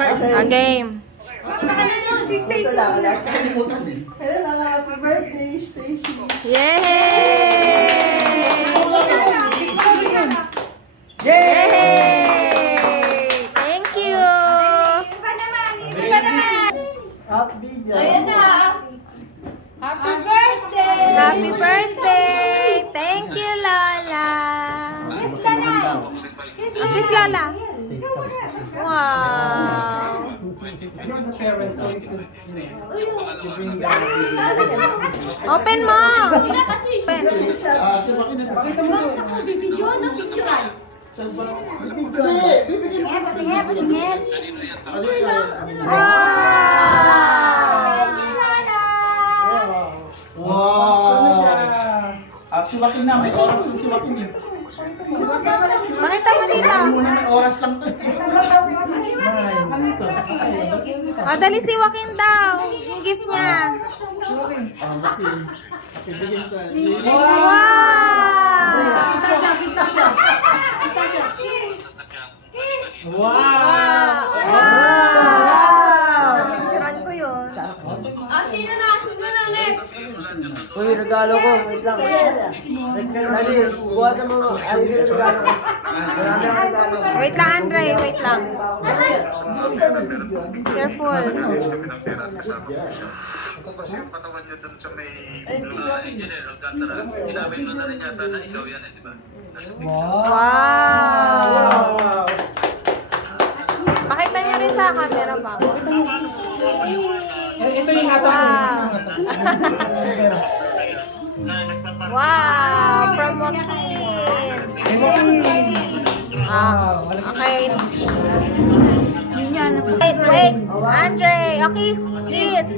A game. Si Stacy. Hello, happy birthday, Stacy. Yay! Yay! Thank you. Ayan na. Happy birthday! Happy birthday! Thank you, Lola. Kiss Lola. Wow. Open mo. Open. Wow! Siwakin na, may oras din siwakin eh. Makita mo dito. May oras lang to. O, dali siwakin daw. Yung gift niya. Wow! Wow! Picturean ko yun. Sino na? Sino na next? Uy, regalo ko. Wait lang. Dali, buhat mo. Ayos yung regalo ko. Wait lang, Andre. Wait lang. Careful. Kung kasi yung katawan nyo dun sa may engineer, Alcantara, ginawin mo na rin yata na ikaw yan di ba? Wow! Pakita niyo rin sa camera pa. Ito yung natin. Wow! From Joaquin. Okay. Wait. Andre. Okay, kiss.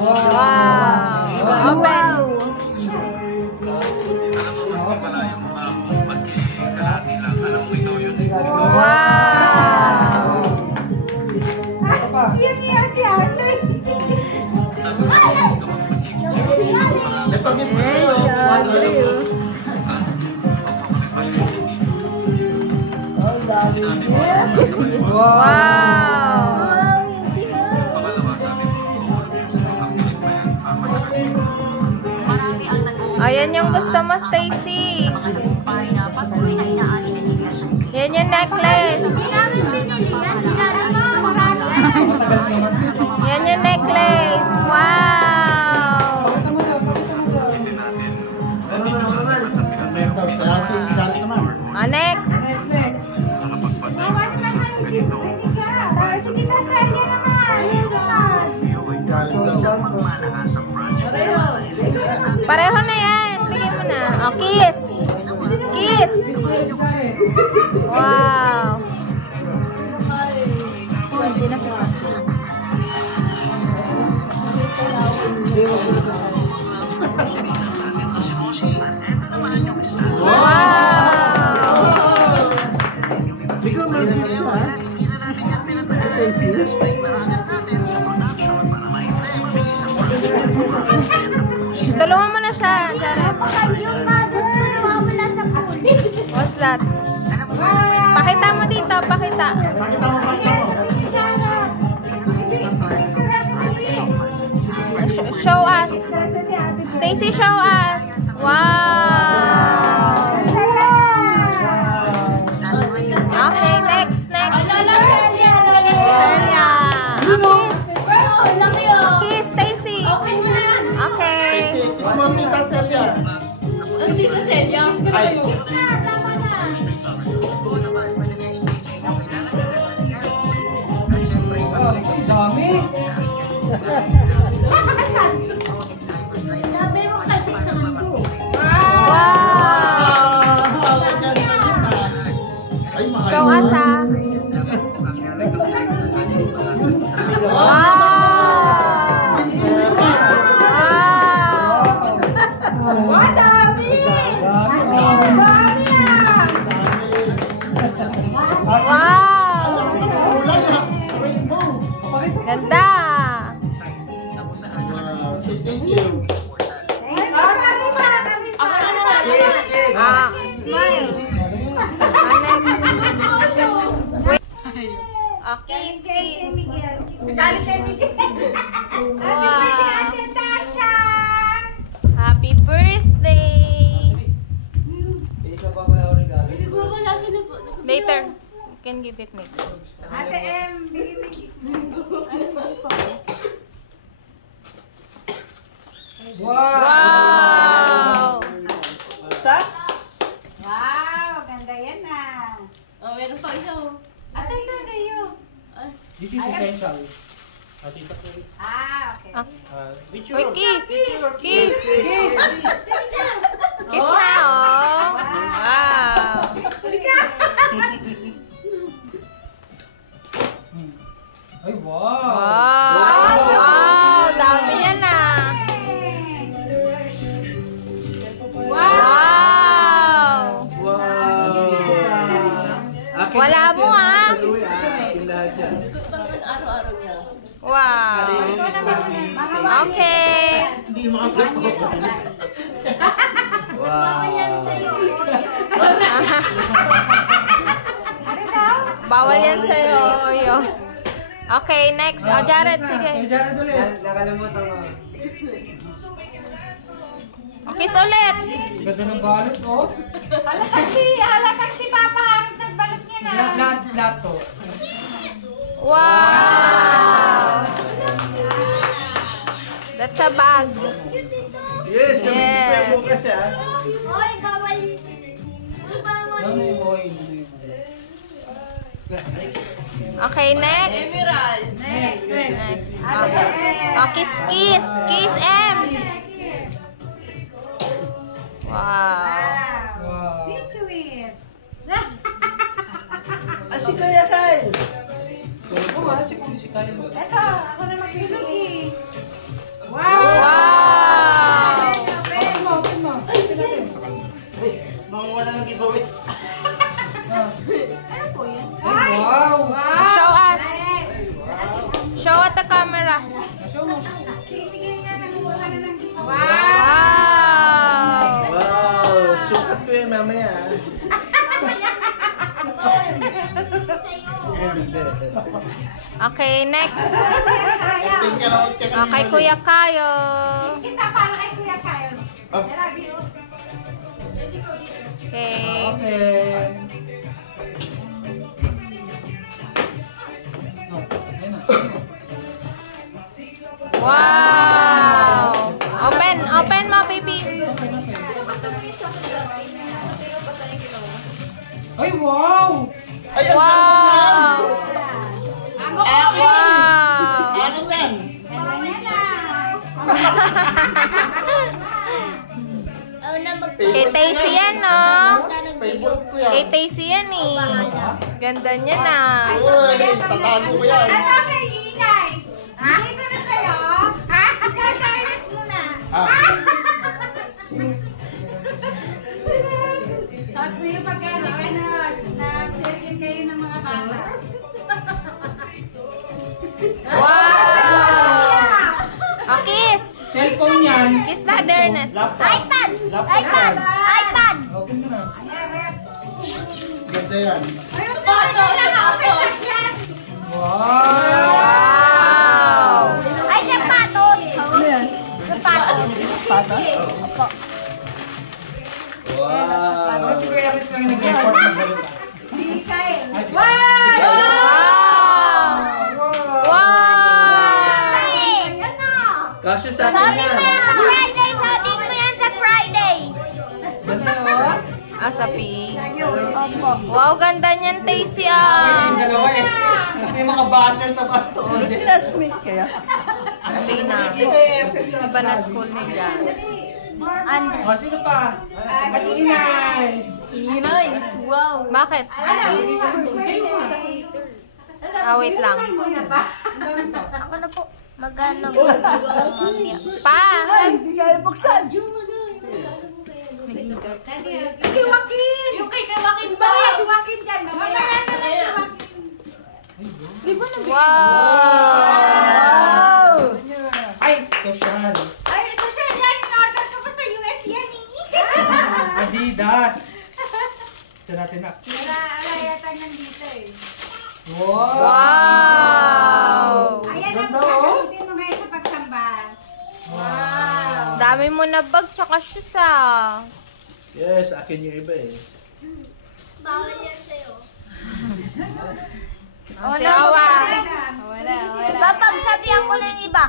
Wow. Open. Wow. Ito gift mo sa'yo. Oh, dami gift. Wow. Ayan yung gusto mo, Stacy. Yan yung necklace. Yan yung necklace. Wow. Next. Pareho na yan. Bigay mo na. Oh, kiss. Kiss. Wow. Tulungan mo na siya, Jared. What's that? Pakita mo dito, pakita. Show us. Stacy, show us. Wow. Okay, next. Celia. Kiss, Stacy. Okay. Kiss mo, Tita Celia. Ang Tita Celia. Ay. Dami. Sabi mo kasi sa manto. Wow. Show us, ha. Wow. Dami! Oh, kiss, kiss. Miguel. Sali kay Miguel. Wow. Ate Tasha! Happy birthday. Isa pa pala ako regalo. Hindi ko wala sila po. Later. You can give it me. Ate M, bigay Wow! Sats? Wow, ganda yan ah. Oh, meron pa isa oh. Asa isa kayo? Ay, This is essential. Ah, okay. Uy, kiss! Kiss! Kiss na, oh! Wow! Ay, wow! Wow! Wow! Dami yan ah! Wow! Wala mo ah! araw-araw niya. Wow! Okay! Hindi makapagpapagod sa akin. Bawal yan sa'yo, Oyo. Okay, next. O, Jared, sige. Jared ulit. Nakalimutan ko. Okay, ulit. Ganda ng balot, oh. Halatang si Papa harap nagbalot niya na. Lahat to. Wow! That's a bag. Yes, kami Yes. yes. Bukas siya. Hoy, bawal. Ano yung boy? Okay, next. Emerald. Next. Next. Okay. Oh, kiss, kiss. Kiss, M. Wow. Wow. Sweet, sweet. Si Kuya Kyle! Oo, si Kyle. Ito, ako na magbibigay. Wow! Open mo. Mawawala ng giveaway. Ano po yun? Wow! Show us. Show at the camera. Bigyan nga ng wala na ng giveaway. Wow! Wow! Sukat ko yan mamaya. Okay, next. Tingin ka lang. Okay, Kuya Kayo. Kita para kay Kuya Kyle. I love you. Okay. Open. Oh, ayun na. Wow! Open, open mo, baby. Ay, wow! Ay, ang Wow! Akin! Wow! Akin yan! Kay Tacy yan, no? Favorite ko yan. Kay Tacy yan, eh. Ganda niya na. Uy, tatago ko yan. Ito kay Inay. Bigay ko na sa'yo. Ernest muna. Sabi ko yung pagkano, nag-check-in kayo ng mga bata. Wow! Oh, kiss! Cellphone yan. Kiss na, Ernest. iPad! Laptop. iPad! Open mo na. Ganda yan. Ayun, lang ako sa sakyan. Wow! Ay, sapatos! Ano yan? Sapatos. Wow! Ano si Kuya Chris lang yung nag-report ng balot? Si Kyle. Wow! Wow! Ayan na. Kasya sa akin yan. Friday! Sabi mo yan sa Friday! Ganda, oh. Ah, sa pink. Wow, ganda niyan, Tacy, ah. Yung dalawa eh. May mga bashers sa kanto. Classmate kaya? Hindi na. Iba na school nila. O, sino pa? Si Inay. Nice! Wow! Bakit? Ah, wait lang. Ako na po. Magano? Pa! Hindi kaya buksan! Kay Joaquin! Yung kay Joaquin ba? Mamaya si Joaquin dyan. Mamaya na lang si Joaquin. Wow! Ay, social. Ay, social yan. In-order ko pa sa US yan eh. Adidas. Siya natin na. Wala yata nandito eh. Wow! Ayan ang Ganda, oh. gagamitin mo ngayon sa pagsamba. Dami mo na bag tsaka shoes ah. Yes, akin yung iba eh. Bawal yan sa'yo. Si Awa. Papagsabihan ko na yung iba.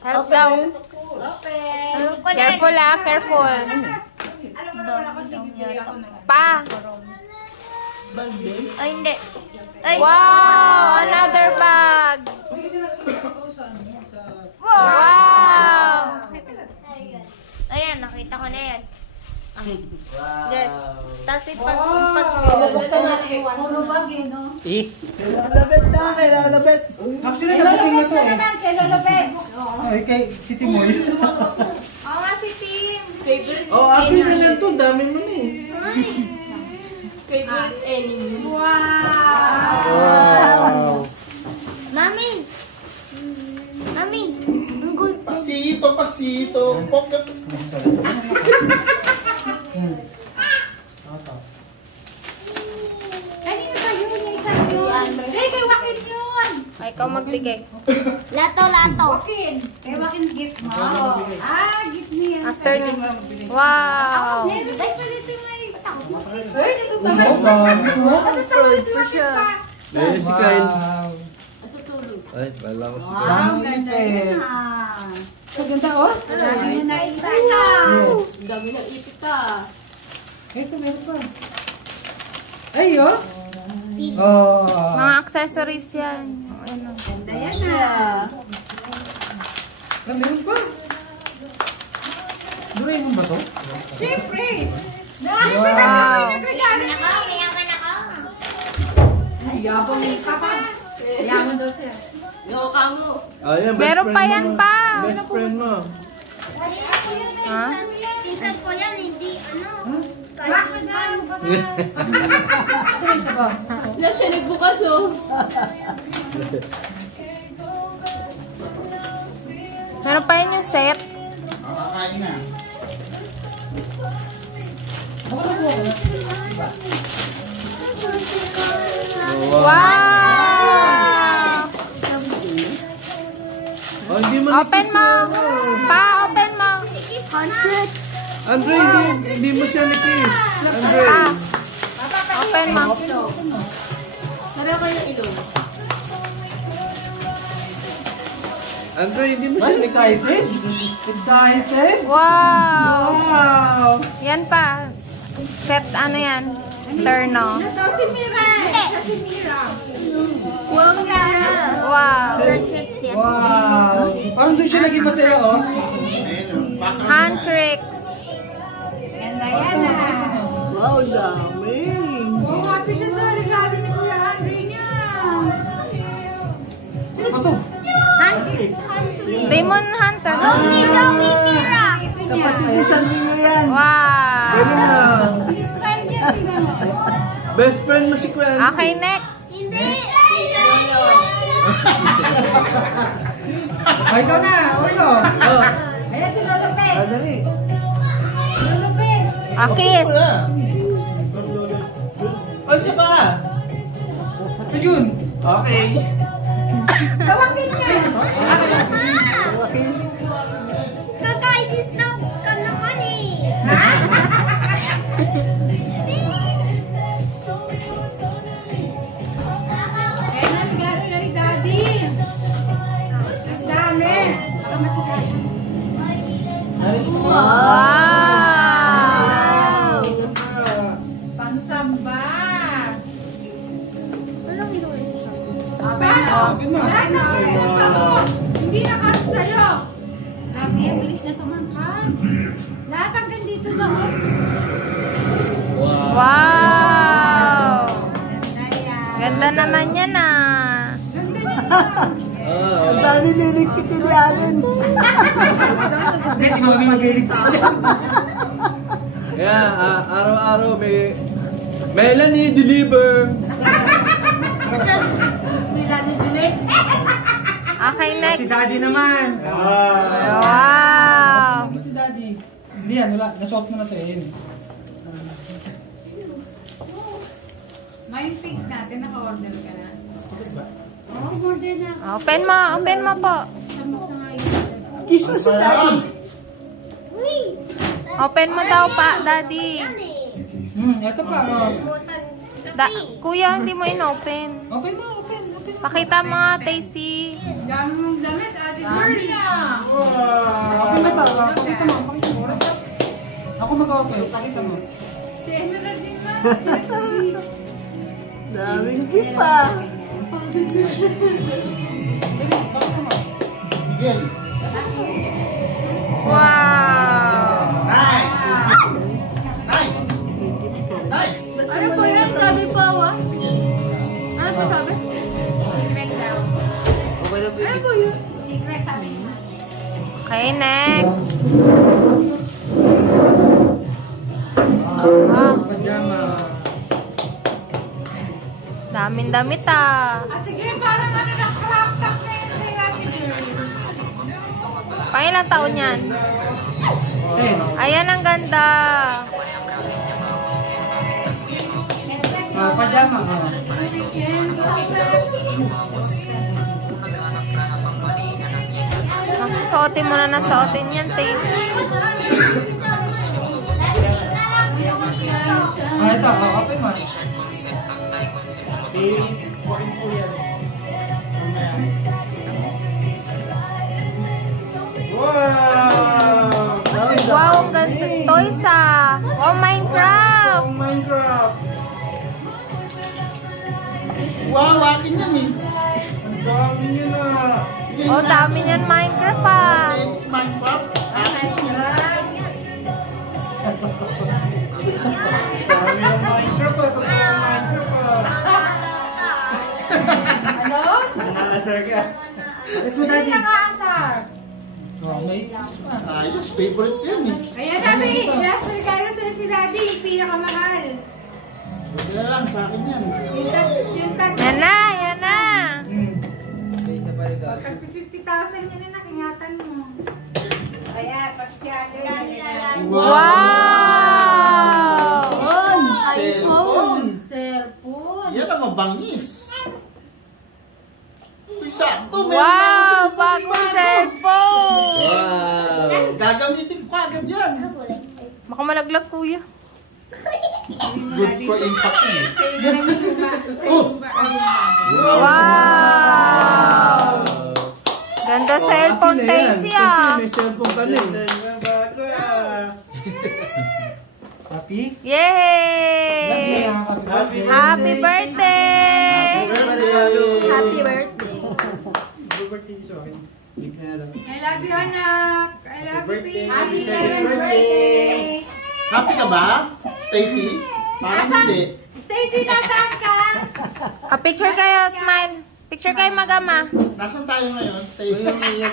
Help daw. Careful ah, careful. Alam mo naman ako, bibili ako ng... Pa. Ay, hindi. Ay. Wow! Another bag. Wow! Ayan, nakita ko na yan. Yes. Tapos Bubuksan natin yung ano bag eh, no? Lalabit na, kay lalabit. Actually, nakating na to eh. naman, kay Lolobet. Ay, kay si Timoy. Oo nga si Tim. Favorite Oh, akin na lang to. Dami mo na eh. favorite enemy. Wow. Mami! Mami! Ang good. Pasito, pasito. Pocket. Kanino ba yun? Yung isa yun. Hindi, kay Joaquin yun. Ay, ikaw magbigay. Lato. Joaquin. Kay Joaquin gift mo. Gift niya. After ni... Wow! Hindi, ay, palito yung ay... Uy, dito ba? Ano tawag si Joaquin pa? Eh, si Kyle. Natutulog. Ay, wala ko si Kyle. Ang ganda yun ah. Ang ganda, oh. Dami mo na isa. Yes. Ang dami ng ipit ah. Ito, meron pa. Ay, oh. Oh. Mga accessories yan. Ano. Ganda yan ah. Ah, meron pa. Doraemon ba to? Siyempre. Wow! Mayaman ako. Yabang ka pa. Yaman daw siya. Go ka mo. Ayan, best Meron friend pa yan mo. pa. Best friend mo. Ha? Pinsan ko yan, hindi ano. Bakit na? Saan isa ba? Wala siya nagbukas oh. Meron pa yan yung set. Makakain na. Wow! Oh, hindi mo Open mo! Pa, open mo! Andre, hindi mo siya nipis. Andre. Pa! Open mo! Pareho kayo yung ilong. Andre, hindi mo siya Ay, nipis. excited? Excited? Wow! Wow! Yan pa. Set ano yan? Terno. Ito si Mira. Ito si Mira. Wow nga. Wow! Tricks yan. Wow! Parang doon siya naging masaya, oh. Hand tricks. Ganda yan ah. Wow, dami! Oh, happy siya sa regalo ni Kuya Andre niya. Ano to? Demon Hunter. Zoe, Mira. Kapatid ni Sanrio yan. Wow! Please, friend niya. Tingnan mo. Best friend mo si Kuya. Okay, next. Hindi. Ay, ikaw na! Ano? Oh, Ayan si Lolobet. dali. Lolobet. A kiss. Oh, isa pa. Ito, Jun! Okay. Tawagin niya. Kaka-disturb ka naman eh. Ayan ang regalo na ni Daddy. Ang dami. Baka masyadong. Wow! Pansamba. Sabi mo. Lahat ng presenta mo. Hindi na kasi sa'yo. Grabe, ang bilis na tumangkad. Lahat hanggang dito na. Wow! Ganda yan. Ganda naman yan ah. Ganda niya. Ang dami liligpitin ni Allen. Hindi, si Mami magliligpit dyan. Yeah, araw-araw may Melanie deliver. Okay, Si next. Daddy naman. Wow! Si Daddy. Hindi yan, wala. Nasuot mo na to eh. Yun eh. yung pink natin, naka-order ka na. Oo, order na. Open mo po. Sabok na nga yun. Kiss mo si Daddy. Open mo daw pa, Daddy. Ito pa. Oh. Kuya, hindi mo in-open. Open mo. Pakita mo nga, Tacy. Dami mong damit, ate girl. Open mo ito. Pakita mo. Ako mag-open. Pakita mo. Si Emerald din na. Daming gift ah. Miguel. Wow! Nice! Nice! Nice! Ano po yan? Sabi po ah. Ano po sabi? Secret daw. Ano po yun? Secret sabi niya. Okay, next. Pajama. Daming damit ah. Ate girl, parang ano na crop top na yun sa'yo, ate girl. Pangilang taon yan? Ayan, ang ganda. Pajama. Suotin mo na nasuotin yan, Tacy. Ito. Open mo. Huwagin po yan. Wow! Wow, ang ganda. Toys ah. Oh, Minecraft. Minecraft! Wow, akin yan eh. Ang dami niya na. Oh, dami niyan Minecraft ah. Minecraft? Akin yan. Dami ng Minecraft ah. Totoo ang Minecraft ah. Ano? Nakaasar ka. Yes mo, Daddy. Nakaasar. Ayos, favorite yan eh. Ayan namin, last regalo sa'yo si Daddy, yung pinakamahal. Huwag na lang, sa akin yan. Yung tag... Yan na, yan na. Pag 50,000 yun na nakingatan mo. Ayan, pati si Ate. Wow! Cellphone! Cellphone. Yan ang mabangis. Uy, sakto. Meron na Wow! akong cellphone Bagong bago. cellphone! Gagamitin ko agad yan. Baka malaglag, kuya. Good for impact yan eh. Oh! Wow! Ganda cellphone, Tacy ah. May cellphone ka na eh. Happy? Yay! Happy birthday! Happy birthday! I love you, anak. I love you, Tacy. Happy Happy birthday. Happy ka ba, Stacy? Parang hindi. Stacy, nasaan ka? Picture kayo, smile. Picture kayo magama. Nasaan tayo ngayon, Stacy?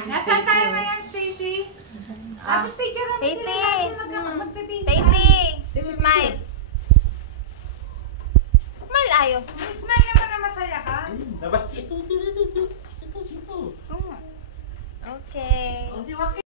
Nasaan tayo ngayon, Stacy? Tapos picture namin Tacy! sila natin magtitisa. Tacy! Smile. Smile ayos. Smile naman na masaya ka. Labas dito, dito. Okay. O si Joaquin.